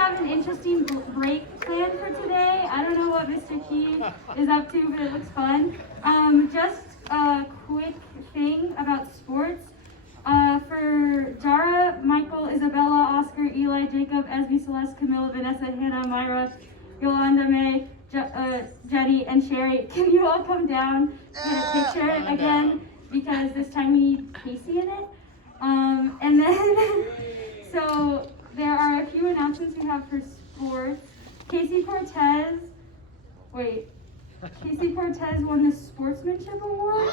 have an interesting break planned for today. I don't know what Mr. Key is up to, but it looks fun. Just a quick thing about sports. For Jara, Michael, Isabella, Oscar, Eli, Jacob, Esme, Celeste, Camilla, Vanessa, Hannah, Myra, Yolanda, May, Jenny, and Sherry, can you all come down and get a picture again? Because this time we need Casey in it. And then, so there are a few announcements we have for sports. Casey Cortez won the Sportsmanship Award.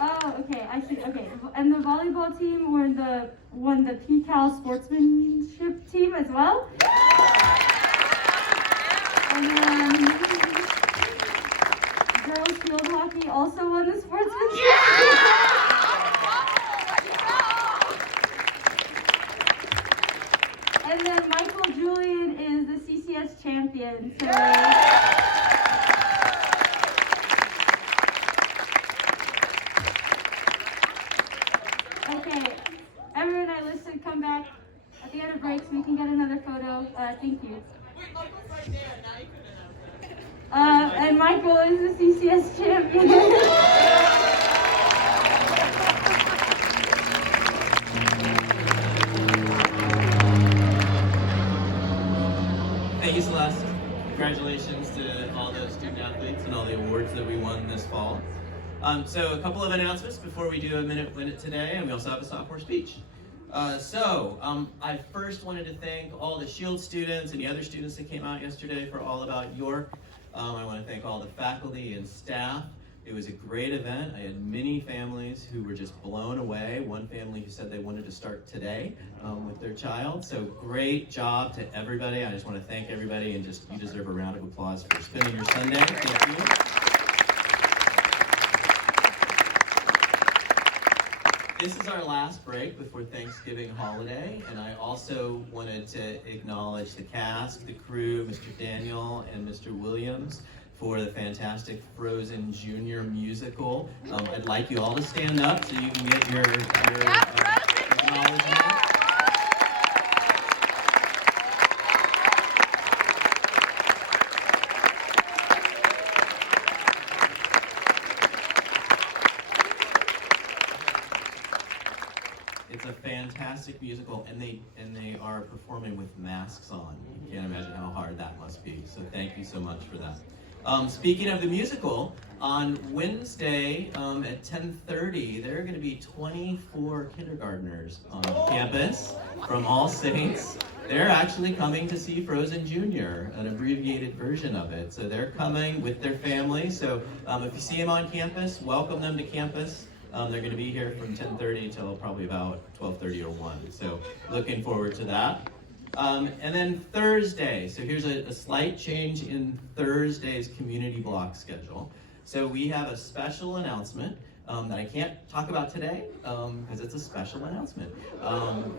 Oh, okay, I see. Okay, and the volleyball team won the PCAL Sportsmanship team as well. And then girls field hockey also won the Sportsmanship team. And then Michael Julian is the CCS champion. So. Okay, everyone I listed, come back at the end of break so we can get another photo. Thank you. And Michael is the CCS champion. Thank you, Celeste. Congratulations to all the student athletes and all the awards that we won this fall. So a couple of announcements before we do a Minute Win It today, and we also have a sophomore speech. I first wanted to thank all the Shield students and the other students that came out yesterday for All About York. I want to thank all the faculty and staff. It was a great event. I had many families who were just blown away. One family who said they wanted to start today with their child. So great job to everybody. I just want to thank everybody, and you deserve a round of applause for spending your Sunday. Thank you. This is our last break before Thanksgiving holiday, and I also wanted to acknowledge the cast, the crew, Mr. Daniel and Mr. Williams, for the fantastic Frozen Junior musical. I'd like you all to stand up so you can get your acknowledgement. It's a fantastic musical, and they are performing with masks on. You can't imagine how hard that must be. So thank you so much for that. Speaking of the musical, on Wednesday at 10:30, there are going to be 24 kindergartners on campus from All Saints. They're actually coming to see Frozen Junior, an abbreviated version of it. So they're coming with their family. So if you see them on campus, welcome them to campus. They're going to be here from 10:30 till probably about 12:30 or 1. So looking forward to that. And then Thursday. So here's a slight change in Thursday's community block schedule. So we have a special announcement that I can't talk about today because it's a special announcement.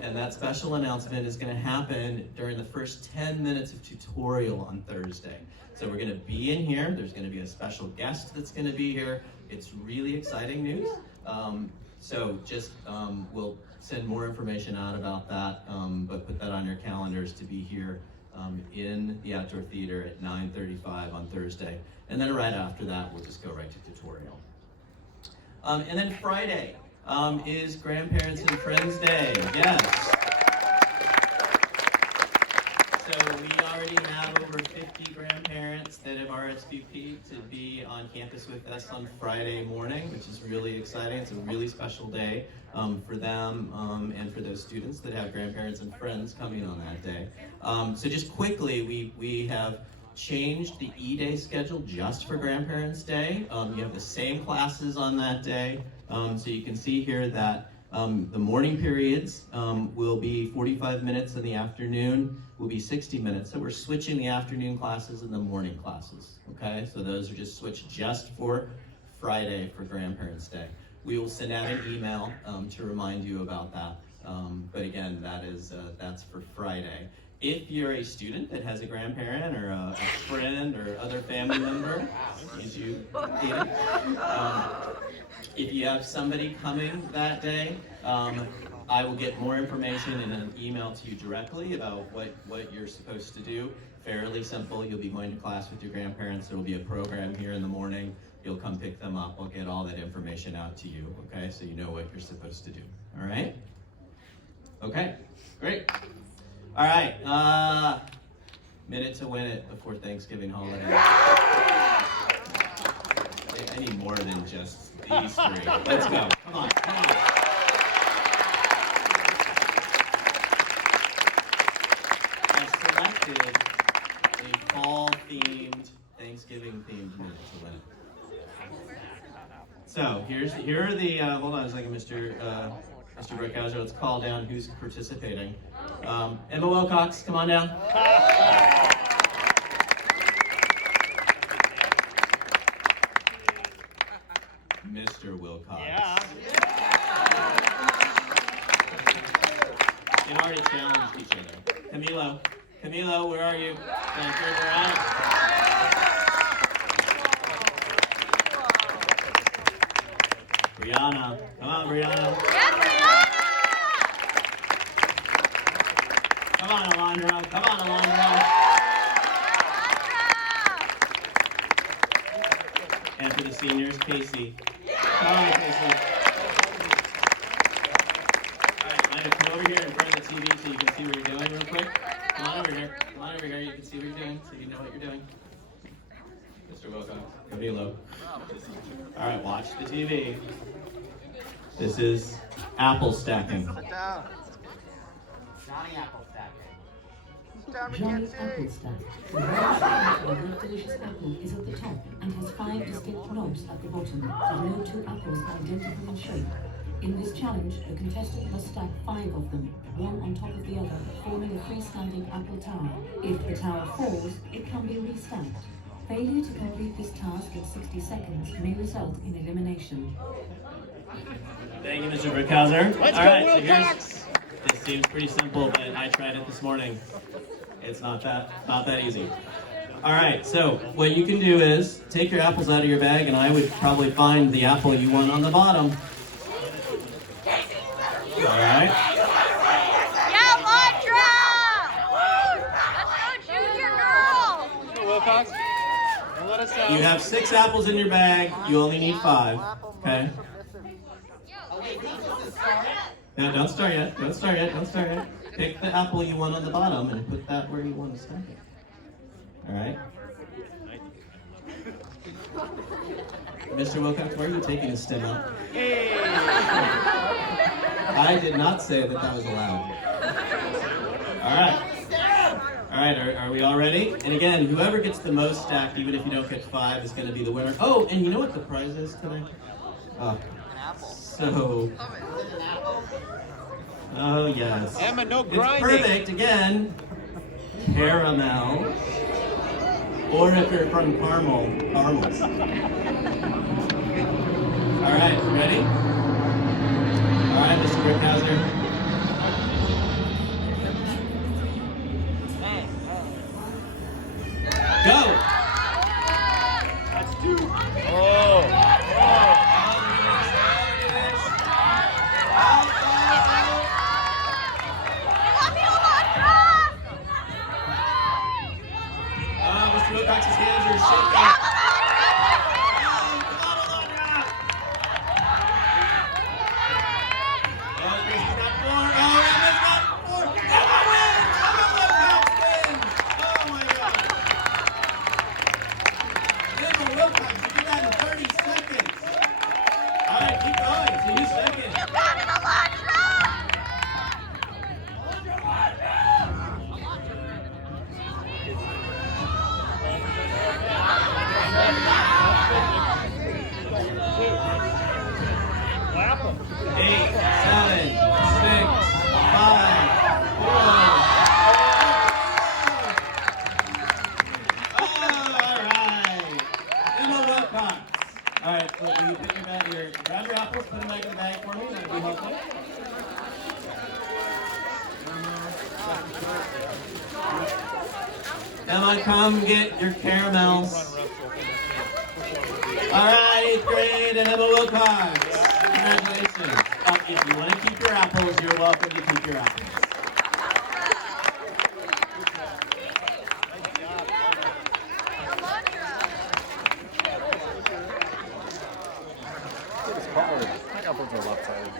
And that special announcement is going to happen during the first 10 minutes of tutorial on Thursday. So we're going to be in here. There's going to be a special guest that's going to be here. It's really exciting news. We'll send more information out about that, but put that on your calendars to be here in the outdoor theater at 9:35 on Thursday. And then right after that, we'll just go right to tutorial. And then Friday is Grandparents and Friends Day. Yes. So we already have over 50 grandparents that have RSVP'd to be on campus with us on Friday morning, which is really exciting. It's a really special day for them and for those students that have grandparents and friends coming on that day. So just quickly, we have changed the E-Day schedule just for Grandparents' Day. You have the same classes on that day. So you can see here that the morning periods will be 45 minutes, and the afternoon will be 60 minutes. So we're switching the afternoon classes and the morning classes, okay? So those are just switched just for Friday for Grandparents' Day. We will send out an email to remind you about that. But again, that's for Friday. If you're a student that has a grandparent or a friend or other family member, as you did, if you have somebody coming that day, I will get more information in an email to you directly about what you're supposed to do. Fairly simple. You'll be going to class with your grandparents. There will be a program here in the morning. You'll come pick them up. I'll get all that information out to you, okay? So you know what you're supposed to do, all right? Okay, great. All right, minute to win it before Thanksgiving holiday. I need more than just these three. Let's go, come on, come on. I selected a fall-themed, Thanksgiving-themed minute to win it. So here are the, hold on a second, Mr. Brookhauser, let's call down who's participating. Emma Wilcox, come on down. Mr. Wilcox. Yeah. You already challenged each other. Camilo, where are you? Thank you, where are you? Brianna, come on, Brianna. Yeah, Brianna! Come on, Alondra. Come on, Alondra. And for the seniors, Casey. Come on, Casey. All right, Maya, come over here in front of the TV so you can see what you're doing real quick. Come on over here. Come on over here. You can see what you're doing so you know what you're doing. Mr. Wilcox, Camilo. All right, watch the TV. This is apple stacking. Johnny Apple Stacking. Johnny Apple Stack. The large delicious apple is at the top and has 5 distinct knobs at the bottom, but no 2 apples are identical in shape. In this challenge, the contestant must stack 5 of them, one on top of the other, forming a freestanding apple tower. If the tower falls, it can be restacked. Failure to complete this task in 60 seconds may result in elimination. Thank you, Mr. Brookhauser. All right, so this seems pretty simple, but I tried it this morning. It's not that easy. All right, so what you can do is take your apples out of your bag, and I would probably find the apple you want on the bottom. All right. Yeah, Alondra! Let's go, Junior girl! Wilcox, let us know. You have 6 apples in your bag. You only need 5. Okay. No, don't start yet. Don't start yet. Don't start yet. Pick the apple you want on the bottom and put that where you want to stack it. All right. Mr. Wilcox, why are you taking a stem up? I did not say that was allowed. All right. All right, are we all ready? And again, whoever gets the most stacked, even if you don't get 5, is going to be the winner. Oh, and you know what the prize is today? Oh yes. Emma, no It's grinding. perfect, again. Caramel. Or if you're from caramels. All right, ready? All right, Mr. Brookhauser. Go! That's 2. Oh. Mr. Wilcox's hands are shaking. Grace's got 4. Oh, Emma's got 4. Emma wins! Emma Wilcox wins! Oh my God! Emma Wilcox, you did that in 30 seconds. All right, keep going. So you second. You got it, Alondra! 8, 7, 6, 5, 4. All right. Emma Wilcox. All right, so will you pick your bag here? Grab your apples, put them back in the bag for me. That would be helpful. Emma, come get your caramels. Run, Russell. All right, 8th grade and Emma Wilcox. Congratulations. If you want to keep your apples, you're welcome to keep your apples. It's hard. My apples are lopsided.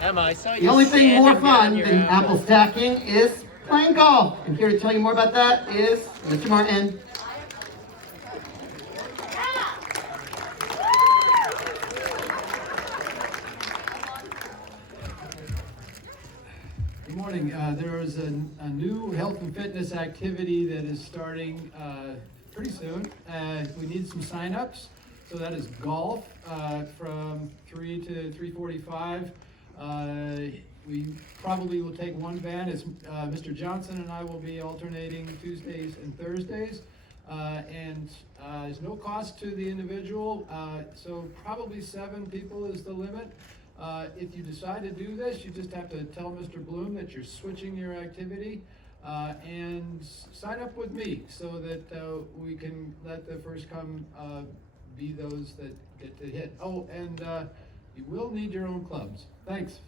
Emma, I saw you. The only thing more standing down fun your than apple. apple stacking is playing golf. And here to tell you more about that is Mr. Martin. Good morning. There is a new health and fitness activity that is starting pretty soon. We need some signups. So that is golf from 3 to 3:45. We probably will take one band. It's Mr. Johnson and I will be alternating Tuesdays and Thursdays. There's no cost to the individual, so probably 7 people is the limit. If you decide to do this, you just have to tell Mr. Bloom that you're switching your activity and sign up with me so that we can let the first come be those that get to hit. Oh, and you will need your own clubs. Thanks.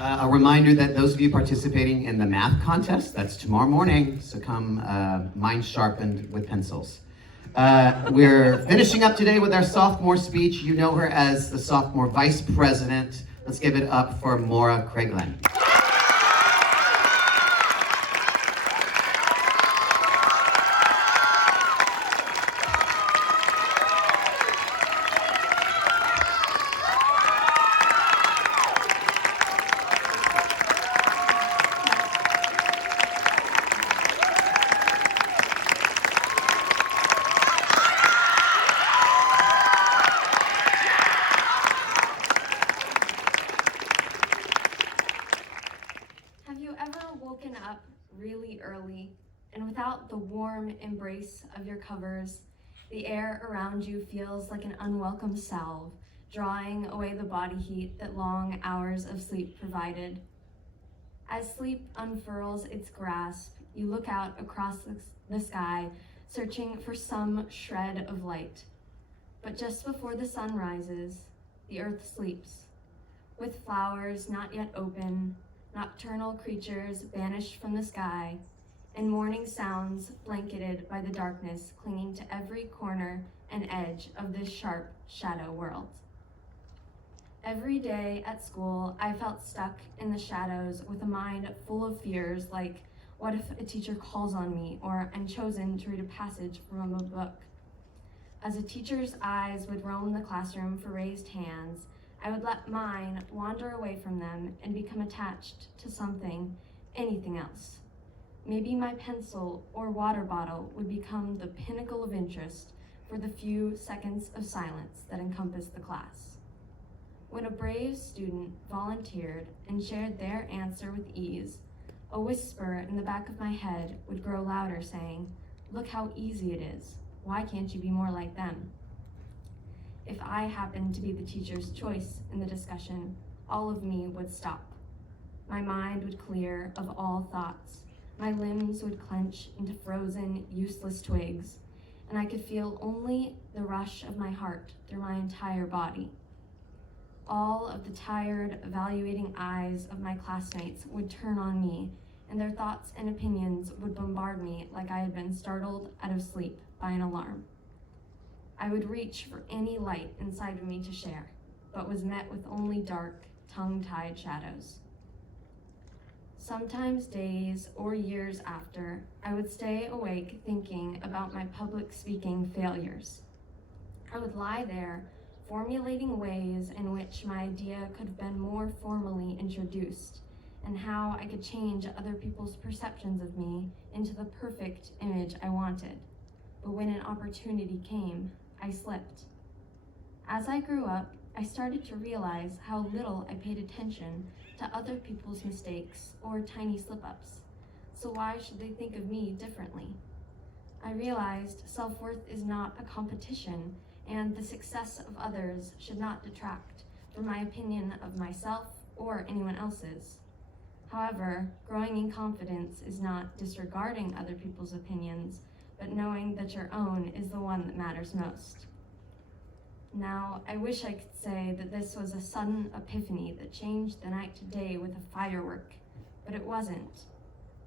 A reminder that those of you participating in the math contest, that's tomorrow morning, so come mind sharpened with pencils. We're finishing up today with our sophomore speech. You know her as the sophomore vice president. Let's give it up for Maura Craiglin. Have you ever woken up really early and without the warm embrace of your covers, the air around you feels like an unwelcome salve, drawing away the body heat that long hours of sleep provided? As sleep unfurls its grasp, you look out across the sky, searching for some shred of light. But just before the sun rises, the earth sleeps. With flowers not yet open, nocturnal creatures banished from the sky, and morning sounds blanketed by the darkness clinging to every corner and edge of this sharp shadow world. Every day at school, I felt stuck in the shadows with a mind full of fears like, what if a teacher calls on me, or I'm chosen to read a passage from a book? As a teacher's eyes would roam the classroom for raised hands, I would let mine wander away from them and become attached to something, anything else. Maybe my pencil or water bottle would become the pinnacle of interest for the few seconds of silence that encompassed the class. When a brave student volunteered and shared their answer with ease, a whisper in the back of my head would grow louder saying, "Look how easy it is. Why can't you be more like them?" If I happened to be the teacher's choice in the discussion, all of me would stop. My mind would clear of all thoughts. My limbs would clench into frozen, useless twigs, and I could feel only the rush of my heart through my entire body. All of the tired, evaluating eyes of my classmates would turn on me, and their thoughts and opinions would bombard me like I had been startled out of sleep by an alarm. I would reach for any light inside of me to share, but was met with only dark, tongue-tied shadows. Sometimes days or years after, I would stay awake thinking about my public speaking failures. I would lie there, formulating ways in which my idea could have been more formally introduced, and how I could change other people's perceptions of me into the perfect image I wanted. But when an opportunity came, I slipped. As I grew up, I started to realize how little I paid attention to other people's mistakes or tiny slip-ups. So why should they think of me differently? I realized self-worth is not a competition, and the success of others should not detract from my opinion of myself or anyone else's. However, growing in confidence is not disregarding other people's opinions, but knowing that your own is the one that matters most. Now, I wish I could say that this was a sudden epiphany that changed the night to day with a firework, but it wasn't.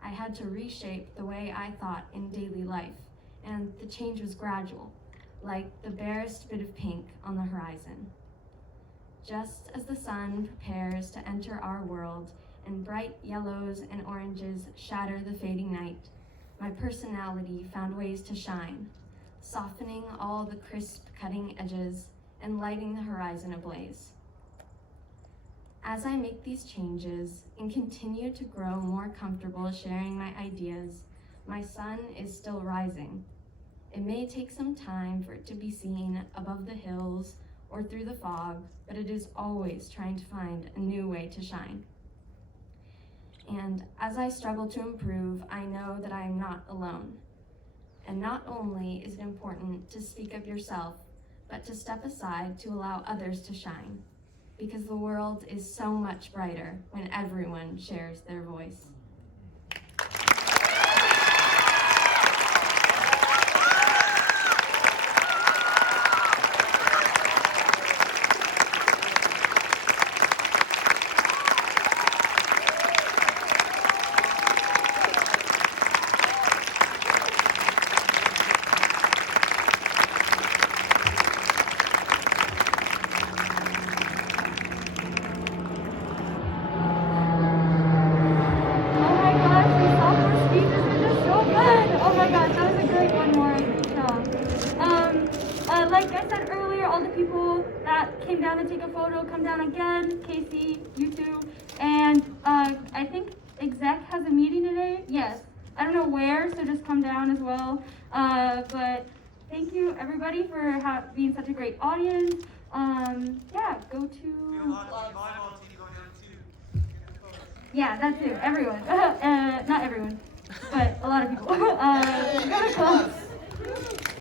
I had to reshape the way I thought in daily life, and the change was gradual, like the barest bit of pink on the horizon. Just as the sun prepares to enter our world and bright yellows and oranges shatter the fading night, my personality found ways to shine, softening all the crisp cutting edges and lighting the horizon ablaze. As I make these changes and continue to grow more comfortable sharing my ideas, my sun is still rising. It may take some time for it to be seen above the hills or through the fog, but it is always trying to find a new way to shine. And as I struggle to improve, I know that I am not alone. And not only is it important to speak up yourself, but to step aside to allow others to shine, because the world is so much brighter when everyone shares their voice. Like I said earlier, all the people that came down to take a photo, come down again. Casey, you too. And I think exec has a meeting today. Yes. I don't know where, so just come down as well. But thank you everybody for being such a great audience. Yeah, go to... Yeah, that too. Everyone. Not everyone, but a lot of people.